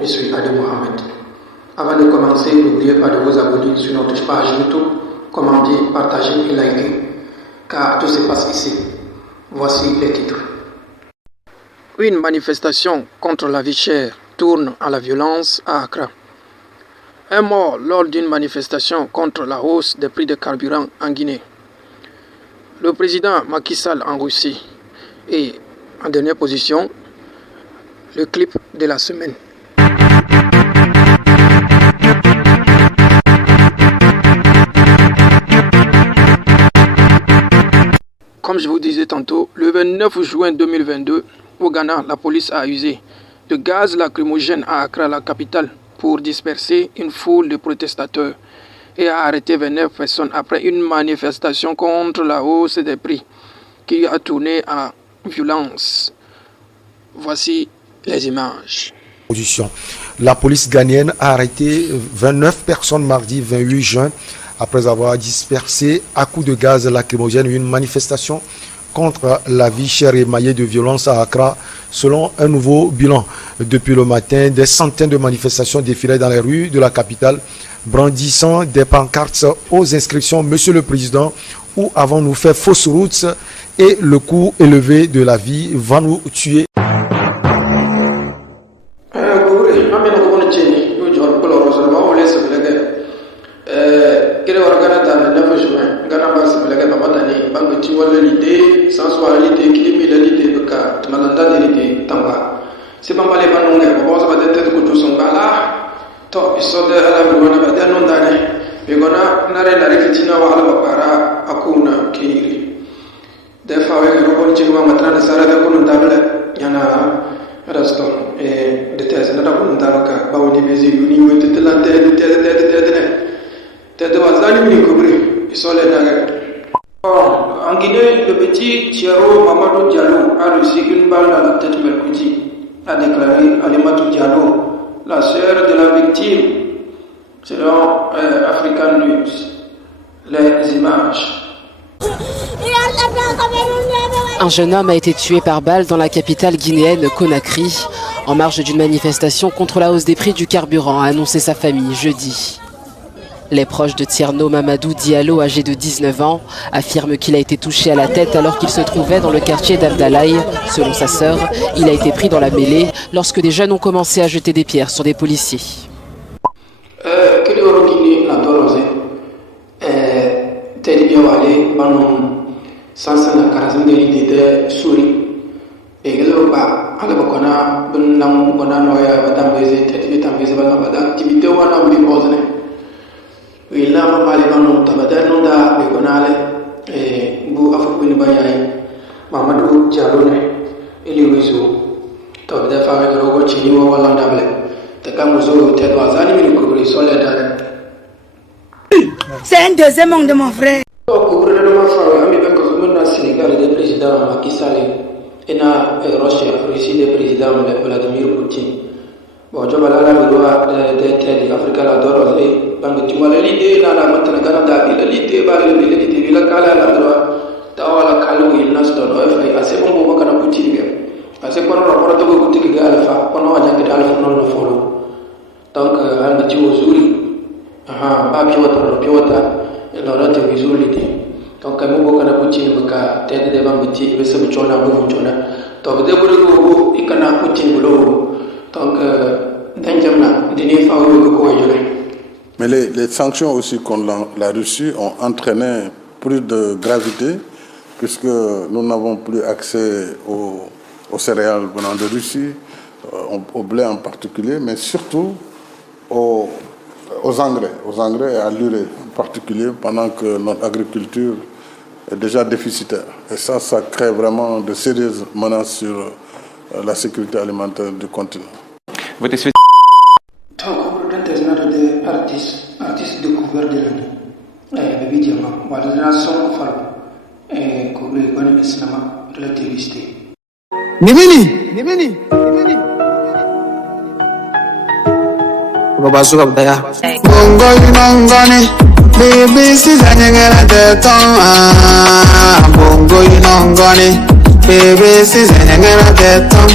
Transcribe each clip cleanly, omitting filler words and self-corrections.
je suis Adi Mohamed. Avant de commencer, n'oubliez pas de vous abonner sur notre page YouTube, commenter, partager et liker, car tout se passe ici. Voici les titres. Une manifestation contre la vie chère tourne à la violence à Accra. Un mort lors d'une manifestation contre la hausse des prix de carburant en Guinée. Le président Macky Sall en Russie. Et en dernière position, le clip de la semaine. Comme je vous disais tantôt, le 29 juin 2022, au Ghana, la police a usé de gaz lacrymogène à Accra, la capitale, pour disperser une foule de protestateurs et a arrêté 29 personnes après une manifestation contre la hausse des prix qui a tourné à violence. Voici les images. La police ghanéenne a arrêté 29 personnes mardi 28 juin après avoir dispersé à coups de gaz lacrymogène une manifestation contre la vie chère émaillée de violence à Accra, selon un nouveau bilan. Depuis le matin, des centaines de manifestations défilaient dans les rues de la capitale, brandissant des pancartes aux inscriptions « Monsieur le Président » ou « Avons-nous fait fausse route » et « Le coût élevé de la vie va nous tuer ». Sensualité, criminalité, malhonnêteté, tamba. C'est pas mal les banons, on va être tête pour son gala. Top, ils sont de la bonne bataille, non d'année. Mais on a n'arrêté la réflexion à la para à Kuna Kiri. Des fois, avec le robot, tu vas maintenant de Sarah de Kunundable, Yana Raston, et de Tess, n'a pas Kunundalaka, Bauni Bézi, Union de la tête de Wazani Mikubri, ils sont les nagas. En Guinée, le petit Thiaro Mamadou Diallo a reçu une balle dans la tête mercredi, a déclaré Alimatou Diallo, la sœur de la victime, selon African News. Les images. Un jeune homme a été tué par balle dans la capitale guinéenne Conakry, en marge d'une manifestation contre la hausse des prix du carburant, a annoncé sa famille jeudi. Les proches de Tierno Mamadou Diallo, âgé de 19 ans, affirment qu'il a été touché à la tête alors qu'il se trouvait dans le quartier d'Abdalaï. Selon sa sœur, il a été pris dans la mêlée lorsque des jeunes ont commencé à jeter des pierres sur des policiers. Oui, là, on va aller dans notre tabac, non da, bégonale, et vous avez une bayaï, Mamadou Diallo, et les réseaux. Top de faire avec le robot chini ou l'andable. T'as qu'à nous autres, t'es dans un anime de couvrir sur les dames. C'est un deuxième monde de mon frère. Couvrir de ma frère, ami avec le Sénégal et le président Macky Sall, et na Russie, le président Vladimir Poutine. Bon, je vais aller à l'Afrique, la droite, et tu vois l'idée, la maintenant, l'idée, l'idée, la cala, la droite, la calou, il n'a pas assez bon pour qu'on a boutique. Assez pour rapport à tout boutique alpha, pendant un jacket alpha non le follow. Donc, un petit osuri, pas piota, et l'autre est visualité. Donc, un mot qu'on a boutique, tête de bambouti, mais c'est le chona, vous chona. Donc, des boulots, il can a boutique l'eau. Donc, mais les sanctions aussi contre la Russie ont entraîné plus de gravité puisque nous n'avons plus accès aux céréales venant de Russie, au blé en particulier, mais surtout aux engrais et à l'urée en particulier, pendant que notre agriculture est déjà déficitaire. Et ça crée vraiment de sérieuses menaces sur la sécurité alimentaire du continent. Votre souhait artiste découvert de l'année. Baby Diamant, voilà son falo. Et couvre le islam relativité. Nibini. Babazuka budaya. Bongo baby sizanyengera teton. Bongo baby sizanyengera teton.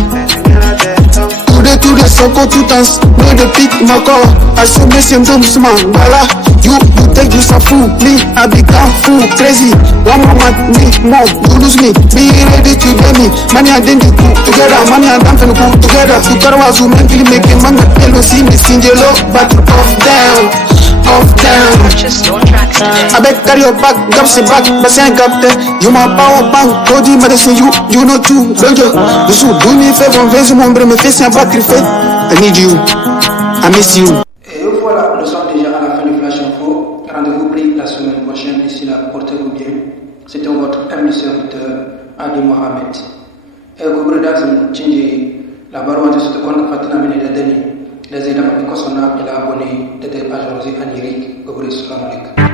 Tude Choco tout dance, no the pick my call. I so miss him dumb man, bala. You take you some fool, me I become fool, crazy. One moment, me more, you lose me. Be ready to get me. Money and then you put together, money and dance and put together. To Karawa, so mentally making man that fellow see me sing your love, but off down. Off down. I bet carry your back, grab the back, but I ain't got that. You my power bank, body medicine, you know too. Don't you? You should do me a favor, raise your membre, me face and battery fait. I need you, I miss you. Et voilà, nous sommes déjà à la fin du Flash Info. Rendez-vous pris la semaine prochaine. D'ici là, portez-vous bien. C'était votre ami serviteur, Adi Mohamed. Et vous regardez, la barouane de ce compte Fatina Meneda Deni. Les éléments de Kosona et la abonné de Dépage Rosé Anirique, Gobri Salam.